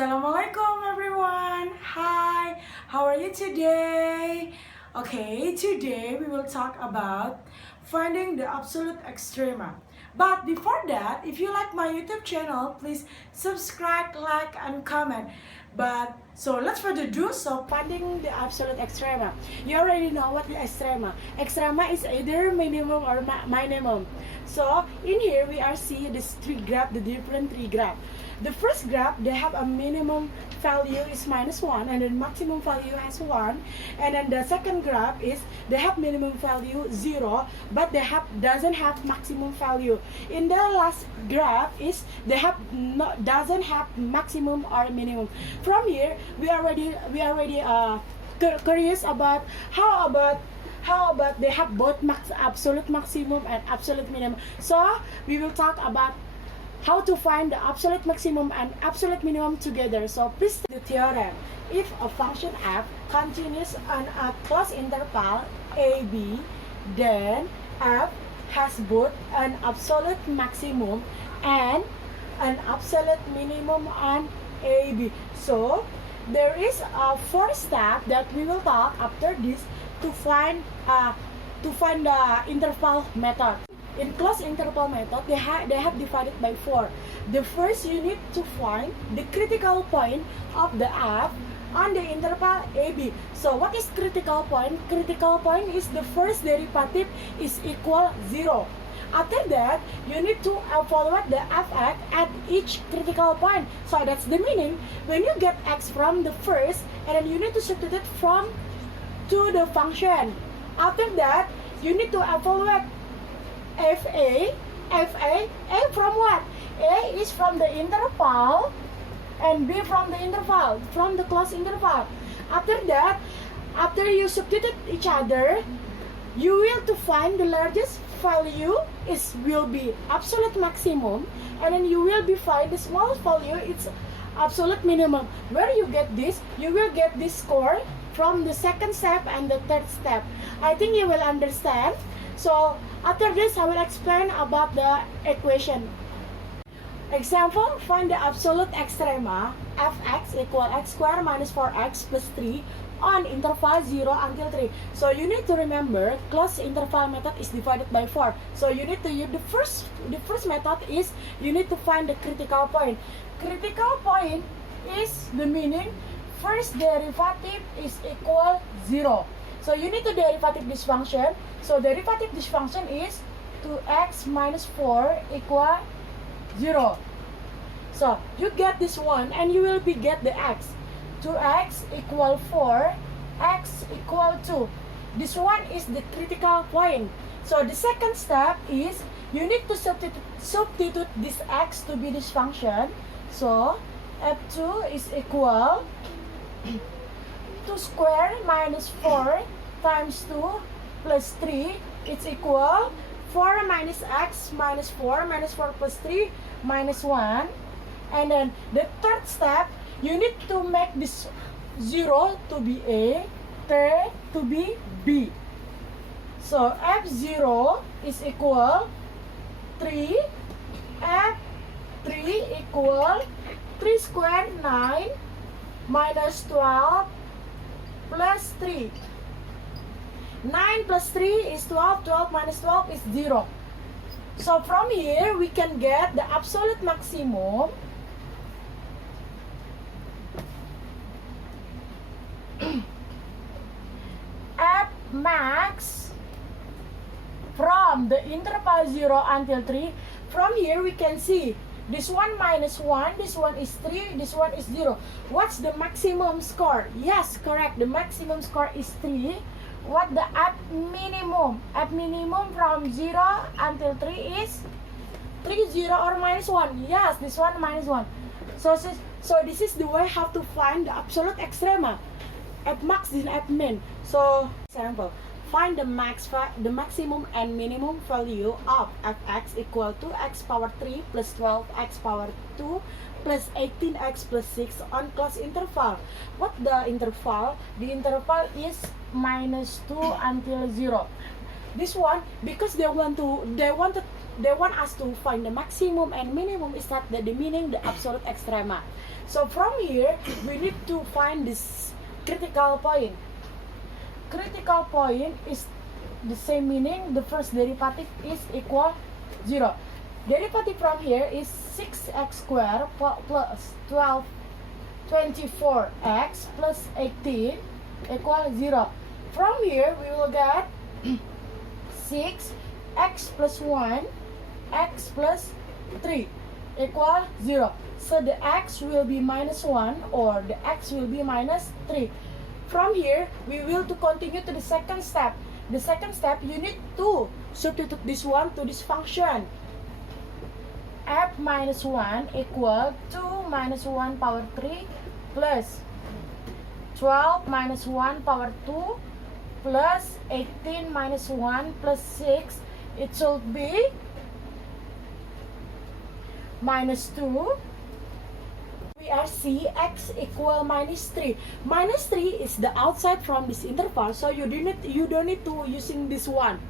Assalamualaikum everyone. Hi, how are you today? Okay, today we will talk about finding the absolute extrema. But before that, if you like my YouTube channel, please subscribe, like, and comment. But so let's further do so finding the absolute extrema. You already know what the extrema. Extrema is either minimum or minimum. So in here we are seeing this three graph, the different three graph. The first graph, they have a minimum value is -1 and then maximum value has 1. And then the second graph is they have minimum value 0, but they doesn't have maximum value. In the last graph is they doesn't have maximum or minimum. From here we already curious about how about they have both absolute maximum and absolute minimum. So we will talk about how to find the absolute maximum and absolute minimum together. So please the theorem. If a function f continues on a closed interval ab, then f has both an absolute maximum and an absolute minimum on ab. So there is a fourth step that we will talk after this to find the interval method. In closed interval method, they have divided by 4. The first, you need to find the critical point of the f on the interval AB. So what is critical point? Critical point is the first derivative is equal 0. After that, you need to evaluate the fx at each critical point. So that's the meaning. When you get x from the first, and then you need to substitute from to the function. After that, you need to evaluate A from what? A is from the interval and B from the interval, from the closed interval. After that, after you substitute each other, you will to find the largest value will be absolute maximum, and then you will be find the smallest value, it's absolute minimum. Where you get this? You will get this score from the second step and the third step. I think you will understand. So after this, I will explain about the equation. Example, find the absolute extrema fx equal x squared minus 4x plus 3 on interval 0 until 3. So you need to remember, closed interval method is divided by 4. So you need to use the first method is you need to find the critical point. Critical point is the meaning first derivative is equal 0. So you need to derivative this function. So derivative this function is 2x minus 4 equal 0. So you get this one and you will get the x. 2x equal 4, x equal 2. This one is the critical point. So the second step is you need to substitute this x to be this function. So f2 is equal 2 squared minus 4 times 2 plus 3, it's equal 4 minus x minus 4 plus 3 minus 1. And then the third step, you need to make this 0 to be A, 3 to be B. So f0 is equal 3, f3 equal 3 squared 9 minus 12 plus 3. 9 plus 3 is 12, 12 minus 12 is 0. So from here, we can get the absolute maximum f max from the interval 0 until 3. From here, we can see this one minus 1, this one is 3, this one is 0. What's the maximum score? Yes, correct. The maximum score is 3. What the f minimum? F minimum from 0 until 3 is 3, 0 or minus 1. Yes, this one minus 1. So this is the way how to find the absolute extrema. F max and F min. So example. Find the maximum and minimum value of fx equal to x power 3 plus 12x power 2 plus 18x plus 6 on closed interval. What the interval? The interval is minus 2 until 0. This one, because they want us to find the maximum and minimum, is not the meaning the absolute extrema. So from here, we need to find this critical point. Critical point is the same meaning, the first derivative is equal 0. Derivative from here is 6x squared plus 24x plus 18 equal 0. From here, we will get 6x plus 1, x plus 3 equal 0. So the x will be minus 1 or the x will be minus 3. From here, we will to continue to the second step. The second step, you need to substitute this one to this function. F minus 1 equal 2 minus 1 power 3 plus 12 minus 1 power 2 plus 18 minus 1 plus 6. It should be minus 2. We are C, x equal minus 3. Minus 3 is the outside from this interval, so you don't need to using this one.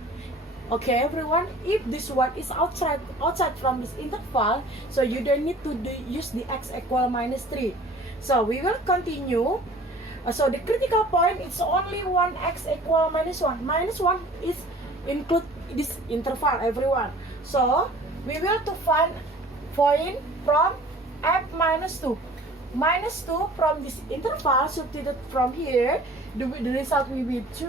Okay, everyone, if this one is outside from this interval, so you don't need to use the x equal minus 3. So we will continue. So the critical point is only 1x equal minus 1. Minus 1 is include this interval, everyone. So we will to find point from f minus 2. Minus 2 from this interval, substitute from here, the result will be 2,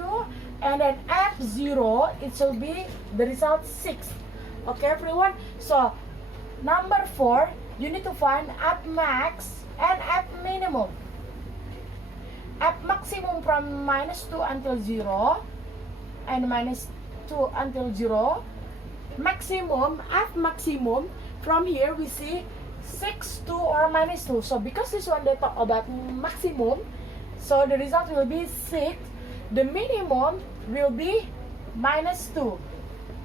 and then f0, it will be the result 6. Okay, everyone? So number 4, you need to find f max and f minimum. F maximum from minus 2 until 0 and minus 2 until 0. Maximum, f maximum, from here we see 6, 2 or minus 2. So because this one they talk about maximum, so the result will be 6. The minimum will be minus 2.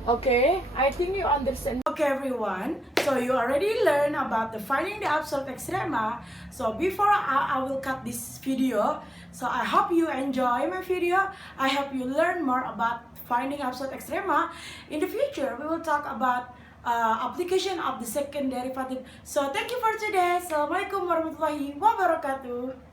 Okay, I think you understand. Okay, everyone, so you already learned about the finding the absolute extrema. So before I will cut this video, so I hope you enjoy my video. I hope you learn more about finding absolute extrema. In the future, we will talk about application of the second derivative. So thank you for today. Assalamualaikum warahmatullahi wabarakatuh.